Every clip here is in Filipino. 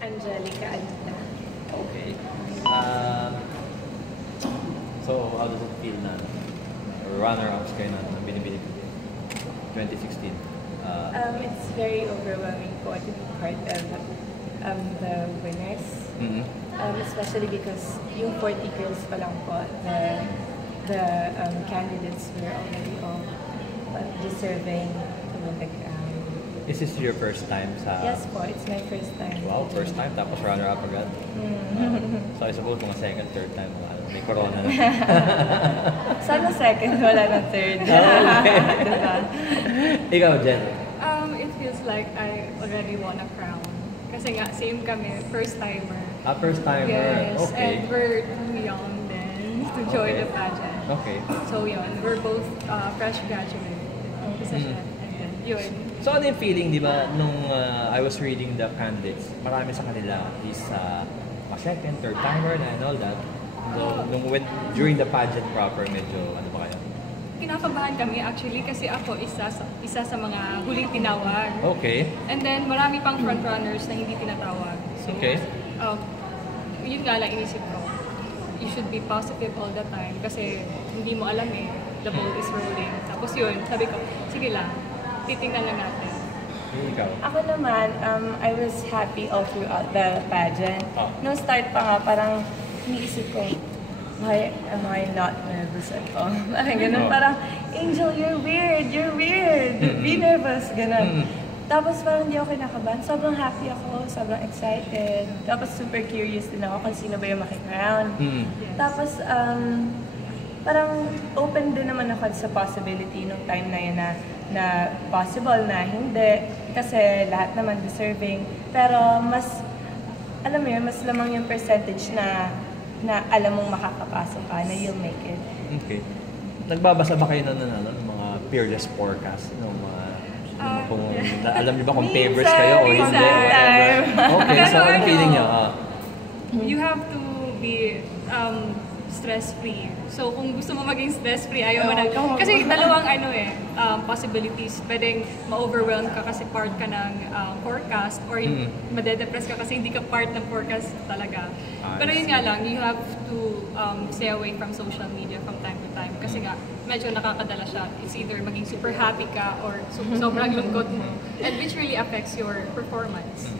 Angelica Anita. Okay. So, how does it feel na runner-ups kayo na binibili ko 2016? It's very overwhelming po to be part of the winners. Especially because yung 40 girls pa lang po, the candidates were already all deserving to win the crown. Is this your first time sa... Yes po, it's my first time. Wow, first time, tapos runner-up agad. So I suppose mga second, third time, may corona na. Sana second, wala na third. Diba? Ikaw, Jen? It feels like I already won a crown. Kasi nga, same kami, first timer. First timer, yes, okay. And we're too young then to join the pageant. Okay. So yun, we're both fresh graduate. Isa siya, and then yun. So ano yung feeling, di ba, nung I was reading the candidates, marami sa kanila is second, third timer na and all that. So, during the pageant proper, medyo, ano ba kayo? Kinakabahan kami actually kasi ako isa sa mga huling tinawag. Okay. And then marami pang frontrunners na hindi tinatawag. So, okay. Yun nga lang inisip ko. You should be positive all the time kasi hindi mo alam eh, the ball is rolling. Tapos yun, sabi ko, sige lang, titingnan lang natin. Ikaw? Ako naman, I was happy all throughout the pageant. No start pa nga, parang iniisip ko, why am I not nervous at all? Parang ganun, parang, Angel, you're weird, be nervous, ganun. Tapos parang hindi ako kinakabahan, sobrang happy ako, sobrang excited. Tapos super curious din ako kung sino ba yung makikrown. Tapos, parang open din naman ako sa possibility nung time na yun na possible na hindi. Kasi lahat naman deserving. Pero mas, alam mo yun, mas lamang yung percentage na alam mong makakapasok ka, na you'll make it. Okay. Nagbabasa ba kayo ng mga peerless forecast? Alam niyo ba kung favorites kayo o hindi? Okay, so anong feeling niyo? You have to be stress-free. So kung gusto mo maging stress-free, ayaw mo na. Kasi dalawang possibilities. Pwedeng ma-overwhelm ka kasi part ka ng forecast or madedepress ka kasi hindi ka part ng forecast talaga. Pero yun nga lang, you have to stay away from social media from time to time. Kasi nga, medyo nakakadala siya. It's either maging super happy ka or sobrang lungkot mo. And which really affects your performance.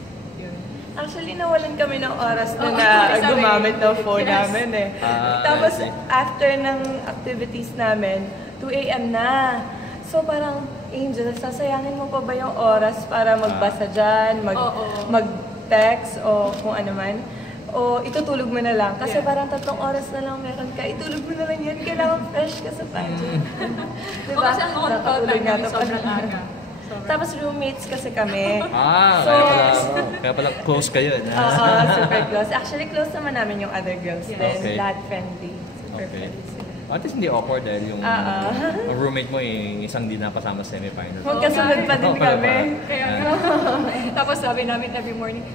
Actually, nawalan kami ng oras na gumamit ng phone namin eh. Tapos, after ng activities namin, 2 AM na. So parang, Angel, sasayangin mo pa ba yung oras para magbasa dyan, mag-text o kung ano man? O itutulog mo na lang? Kasi parang 3 oras na lang meron ka, itulog mo na lang yan, kailangan fresh ka sa pageant. Diba? Kasi ang on-total kami sobrang aga. Tapos roommates kasi kami. So, kaya pala close kayo. Super close. Actually, close naman namin yung other girls din. Okay. Lahat friendly. Super friendly sila. At least hindi awkward dahil yung roommate mo isang di napasama sa semi-final. Magkasunod pa din kami. Kaya tapos sabi namin every morning,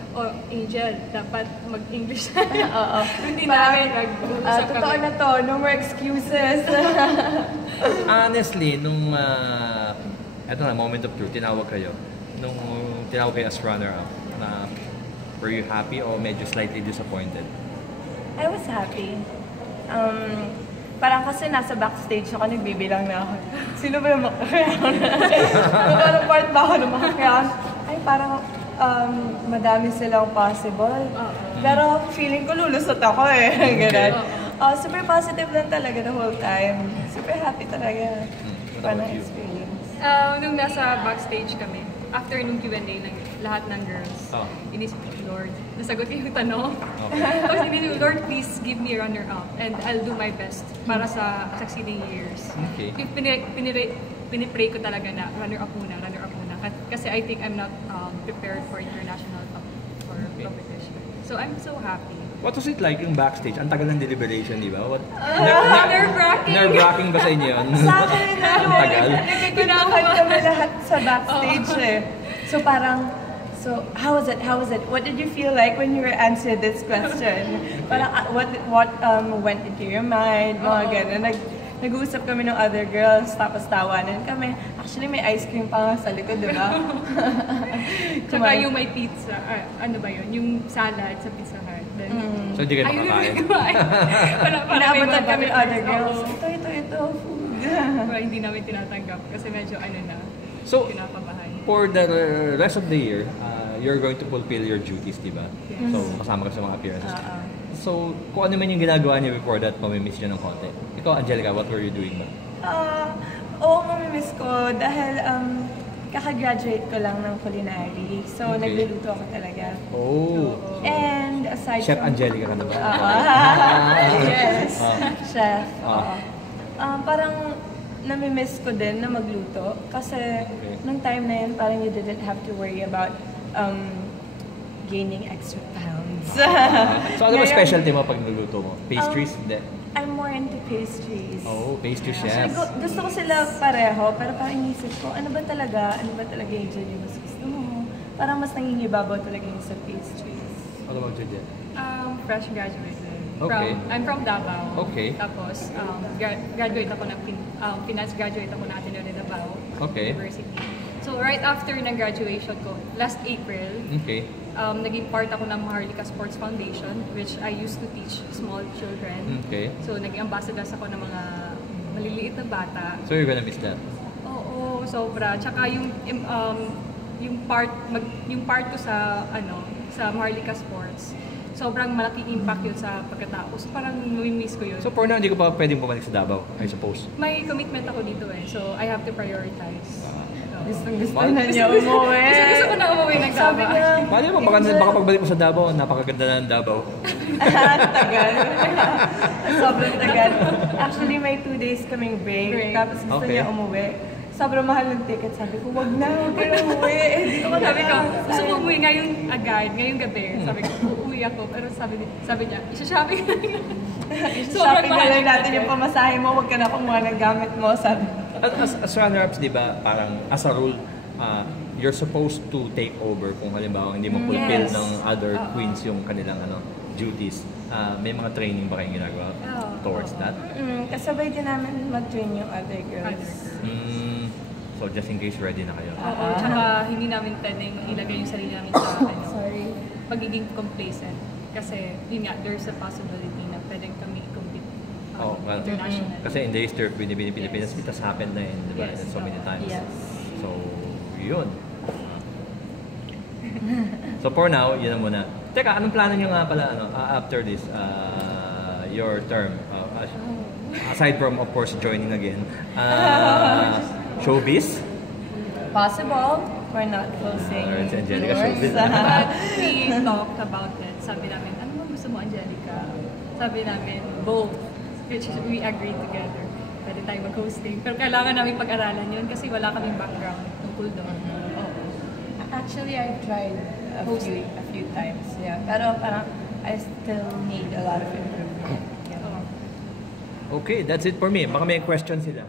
Angel, dapat mag-English. Hindi namin nag-uusap kami. Totoo na to, no more excuses. Honestly, nung eto na, moment of truth, tinawag kayo. Nung tinawag kayo as runner-up, were you happy o medyo slightly disappointed? I was happy. Parang kasi nasa backstage ako, nagbibilang na ako. Sino ba yung makakrown? Kung anong part ba ako na makakrown? Ay, parang madami silang possible. Pero feeling ko lulusot ako eh. Ganun. Super positive lang talaga the whole time. Super happy talaga. Parang experience. Nung nasa backstage kami, after nung Q&A ng lahat ng girls, inisip ko, Lord, nasagot ko yung tanong. Tapos inisip ko, Lord, please give me a runner-up and I'll do my best para sa succeeding years. Okay. Pinipray ko talaga na runner-up muna. Kasi I think I'm not prepared for international competition. So I'm so happy. What was it like yung backstage? Ang tagal ng deliberation, di ba? Nerve-wracking. Nerve-wracking ba sa inyo yun? Sa akin, Ang tagal. nagkikinahan kami lahat sa backstage eh. So parang, how was it? What did you feel like when you were answered this question? Parang, what went into your mind? Mga ganun. nag-uusap kami ng other girls, tapos tawanan kami. Actually, may ice cream pa nga sa likod, di ba? Tsaka yung may pizza, ano ba yun? Yung salad sa Pizza Hut. Then, So hindi kayo makakain? Para may Pinaabutan mga kami butterflies. other girls. Oo. Ito, food. Pero hindi namin tinatanggap kasi medyo ano na, So, kinakabahan. for the rest of the year, you're going to fulfill your duties, di ba? Yes. So, kasama ka sa mga appearances. So, kung ano man yung ginagawa niyo before that, mamimiss niyo ng konti. Ikaw, Angelica, what were you doing ba? Oo, mamimiss ko dahil kakagraduate ko lang ng culinary. So, Okay. nagluluto ako talaga. Oh, And aside Chef from... Angelica ka na ba? Yes, chef. Ah. Parang namimiss ko din na magluto kasi nung time na yun, parang you didn't have to worry about gaining extra pounds. So, ano ba Ngayon, specialty mo pag nagluto mo? Pastries? Hindi. I'm more into pastries. Oh, pastry Actually, chef. gusto ko sila pareho, pero parang inisip ko, ano ba talaga yung dyan yung mas gusto mo? Parang mas nangingibabaw talaga yung sa pastries. Ano ba dyan? Fresh graduated. Okay. I'm from Davao. Okay. Tapos, graduate ako ng finance graduate ako ng Ateneo de Davao Okay. University. So, right after ng graduation ko, last April, Okay. naging part ako ng Maharlika Sports Foundation, which I used to teach small children. Okay. So, naging ambassadors ako ng mga maliliit na bata. So, you're gonna miss that? Oo, sobra. Tsaka yung part ko sa sa Maharlika Sports, sobrang malaking impact yun sa pagkatao. So parang miss ko yun. So, for now, hindi ko pa pwedeng bumalik sa Davao, I suppose. May commitment ako dito so I have to prioritize. Gusto Mahal. na niya umuwi. Gusto ko na umuwi ng Sabi Davao. niya, Paano mo? Baka pagbalik mo sa Davao, napakaganda na ng Davao. tagal. Sobrang tagal. Actually, may 2 days kaming break. Tapos gusto Okay. niya umuwi. Sobrang mahal ng ticket. Sabi ko, wag na, huwag ka na umuwi. Dito ka Sabi ko, na. gusto ko umuwi ngayong agad, ngayong gabi. Sabi ko, uuwi ako. Pero sabi niya, isa-shopping na lang. Shopping na lang natin yung pamasahe mo, huwag ka na kumuha ng gamit mo. Sabi ko. As runner-ups, di ba, parang as a rule, you're supposed to take over kung halimbawa hindi mo fulfill Yes. ng other queens yung kanilang duties. May mga training ba kayong ginagawa towards that? Kasabay din namin mag-train yung other girls. So just in case ready na kayo. Oo, tsaka hindi namin pwedeng ilagay yung sarili namin sa Sorry. pagiging complacent. Kasi yun nga, there's a possibility na pwedeng kami compete Oh, well, internationally. kasi in the history of Pilipinas, it has happened na yun, di ba? Yes. So many times. Yes. So, yun. So for now, yun na muna. Teka, anong plano nyo nga pala after this, your term? Aside from, of course, joining again. Showbiz? Possible. We're not closing. Alright, si Angelica, doors. showbiz. But we talked about it. Sabi namin, ano ba gusto mo, Angelica? Sabi namin, both. Which is, we agreed together. Pwede tayo mag-hosting. Pero kailangan namin pag-aralan yun kasi wala kaming background tungkol doon. Actually, I've tried a few times. Yeah. Pero parang I still need a lot of improvement. Yeah. Okay, that's it for me. Baka may question sila.